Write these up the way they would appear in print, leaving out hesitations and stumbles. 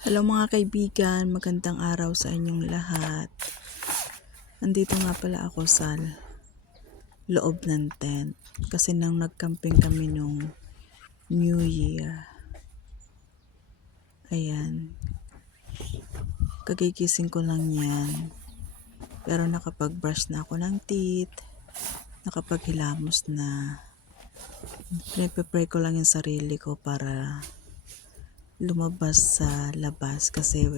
Hello mga kaibigan, magandang araw sa inyong lahat. Andito nga pala ako sa loob ng tent kasi nang nagcamping kami nung New Year. Ayan, kagigising ko lang yan. Pero nakapag-brush na ako ng teeth, nakapaghilamos na. Pinaprepare ko lang yung sarili ko para lumabas sa labas kasi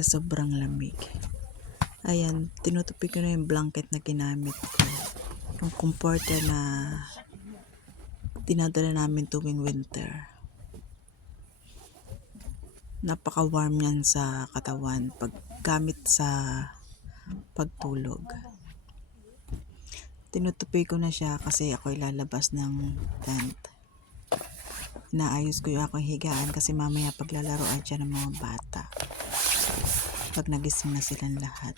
sobrang lamig. Ayan, tinutupi ko na yung blanket na ginamit ko. Yung comforter na dinadala namin tuwing winter. Napaka-warm yan sa katawan pag gamit sa pagtulog. Tinutupi ko na siya kasi ako ilalabas ng tent. Inaayos ko yung aking higaan kasi mamaya paglalaroan siya ng mga bata. Pag nagising na silang lahat.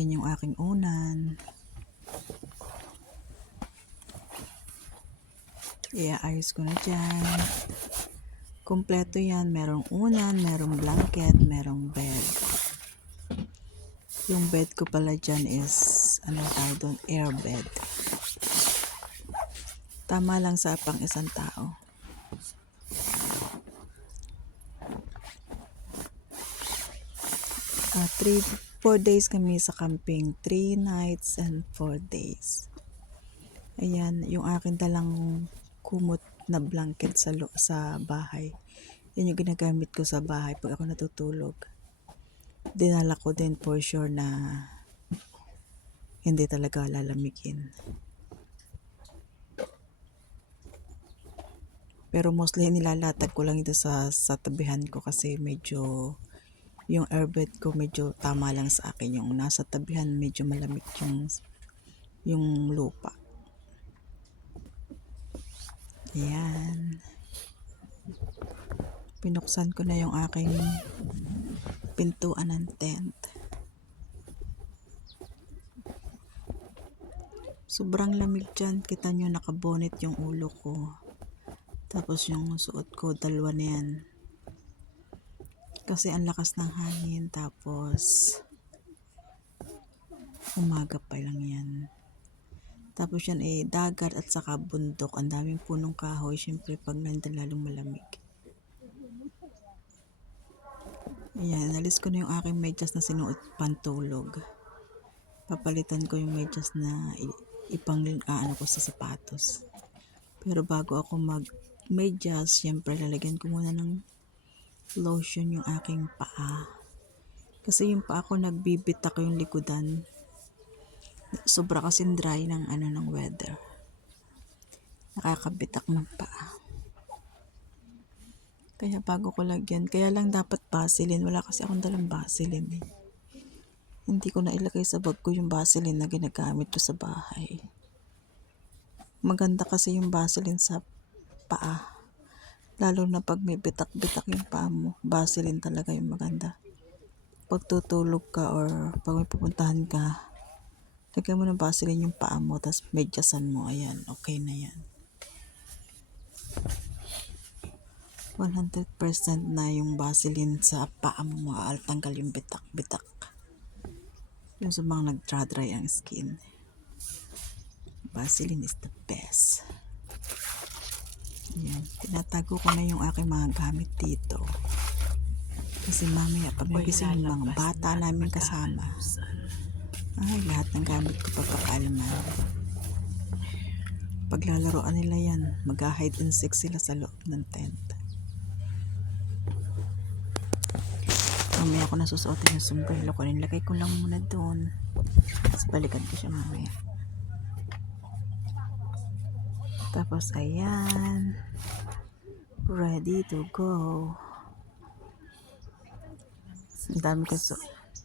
Yan yung aking unan. Iaayos ko na dyan. Kompleto yan. Merong unan, merong blanket, merong bed. Yung bed ko pala dyan is, air bed. Tama lang sa pang isang tao. 4 days kami sa camping. 3 nights and 4 days. Ayan, yung akin dalang kumot na blanket sa bahay. Yan yung ginagamit ko sa bahay pag ako natutulog. Dinala ko din for sure na hindi talaga lalamigin. Pero mostly nilalatag ko lang ito sa tabihan ko kasi medyo yung airbed ko medyo tama lang sa akin. Yung nasa tabihan medyo malamig yung lupa. Ayan. Pinuksan ko na yung aking pintuan ng tent. Sobrang lamig dyan. Kita nyo nakabonet yung ulo ko. Tapos yung suot ko, dalawa na yan. Kasi ang lakas ng hangin. Tapos umaga pa lang yan. Tapos yan dagat at saka bundok. Ang daming punong kahoy. Siyempre pag nandun lalong malamig. Ayan, nalis ko na yung aking medyas na sinuot pantulog. Papalitan ko yung medyas na ko sa sapatos. Pero bago ako mag-medyas, siyempre lalagyan ko muna ng lotion yung aking paa. Kasi yung paa ko nagbibitak yung likodan. Sobra kasing dry ng weather. Nakakabitak ng paa. Kaya bago ko lagyan, kaya lang dapat Vaseline. Wala kasi akong dalang Vaseline. Hindi ko na ilagay sa bag ko yung Vaseline na ginagamit ko sa bahay. Maganda kasi yung Vaseline sa paa. Lalo na pag may bitak-bitak yung paa mo. Vaseline talaga yung maganda. Pag tutulog ka or pag may pupuntahan ka, lagyan mo ng Vaseline yung paa mo, tapos medyasan mo. Ayan, okay na yan. 100% na yung Vaseline sa paa mo, tanggal yung bitak-bitak. Yung sa mga nagtra-dry ang skin. Vaseline is the best. Ayan, tinatago ko na yung aking mga gamit dito. Kasi mamaya pag nagising yung mga bata namin kasama, lahat ng gamit ko papakalaman. Paglalaroan nila yan, mag-hide and seek sila sa loob ng tent. Mamaya ko nasusuotin yung sombrero ko. Nilagay ko lang muna doon. Tapos balikan ko siya mamaya. Tapos ayan. Ready to go. Ang dami ko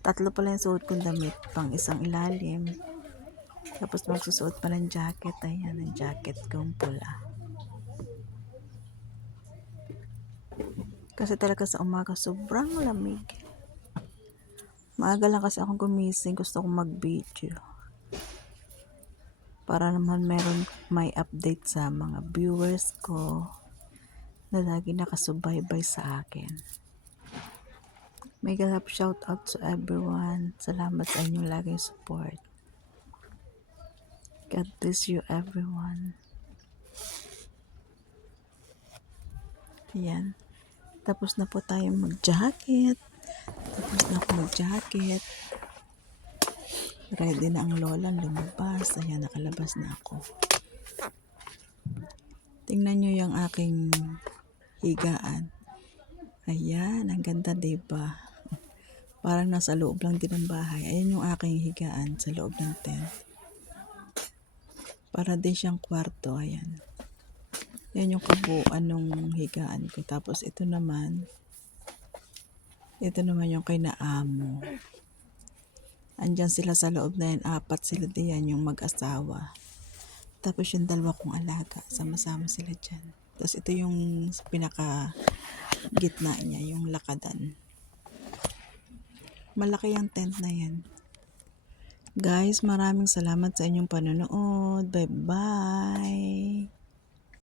tatlo pala yung suot kong damit. Pang isang ilalim. Tapos magsusuot pa ng jacket. Ayan, ang jacket kong pula. Kasi talaga sa umaga sobrang lamig. Maaga lang kasi akong gumising. Gusto kong mag-video. para naman meron may update sa mga viewers ko na lagi nakasubaybay sa akin. Mega love shout out to everyone. Salamat sa inyong laging support. God bless you everyone. Yan. Tapos na po tayo mag-jacket. Tapos na ako mag-jacket. Ready na ang lolang lumabas. Ayan, nakalabas na ako. Tingnan nyo yung aking higaan. Ayan, ang ganda diba? Parang nasa loob lang din ng bahay. Ayan yung aking higaan sa loob ng tent. Para din siyang kwarto. Ayan. Yan yung kabuuan ng higaan ko. Tapos ito naman yung kay Naamo. Andyan sila sa loob na yan. 4 sila diyan, yung mag-asawa. Tapos yung 2 kong alaga. Sama-sama sila dyan. Tapos ito yung pinaka gitna niya, yung lakadan. Malaki yung tent na yan. Guys, maraming salamat sa inyong panonood. Bye-bye!